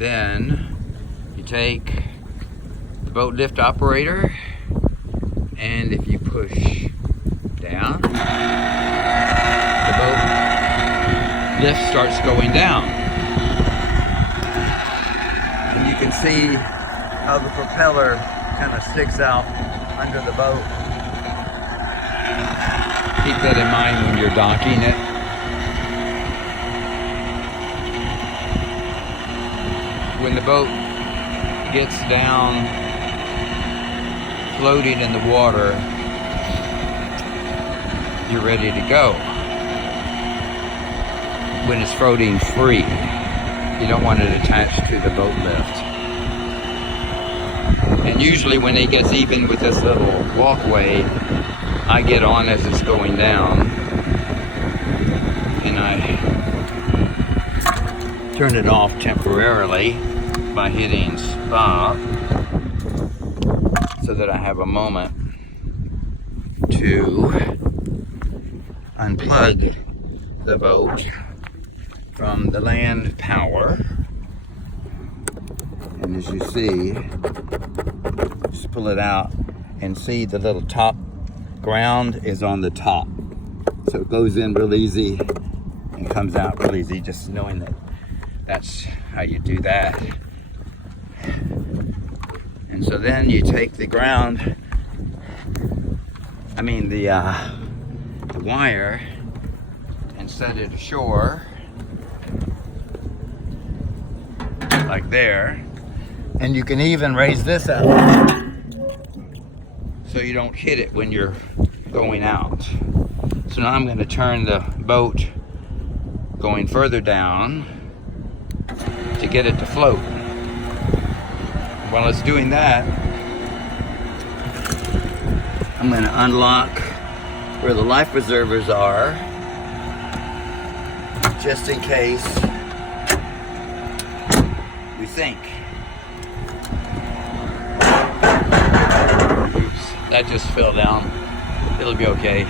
then you take the boat lift operator, and if you push down, the boat lift starts going down. And you can see how the propeller kind of sticks out under the boat. Keep that in mind when you're docking it. When the boat gets down, floating in the water, you're ready to go. When it's floating free, you don't want it attached to the boat lift. And usually when it gets even with this little walkway, I get on as it's going down, and I turn it off temporarily by hitting stop, so that I have a moment to unplug the boat from the land power. And as you see, just pull it out and see the little top ground is on the top. So it goes in real easy and comes out real easy, just knowing that that's how you do that. And so then you take the ground, the wire, and set it ashore, like there. And you can even raise this up so you don't hit it when you're going out. So now I'm going to turn the boat going further down to get it to float. While it's doing that, I'm going to unlock where the life preservers are, just in case we sink. Oops, that just fell down. It'll be okay.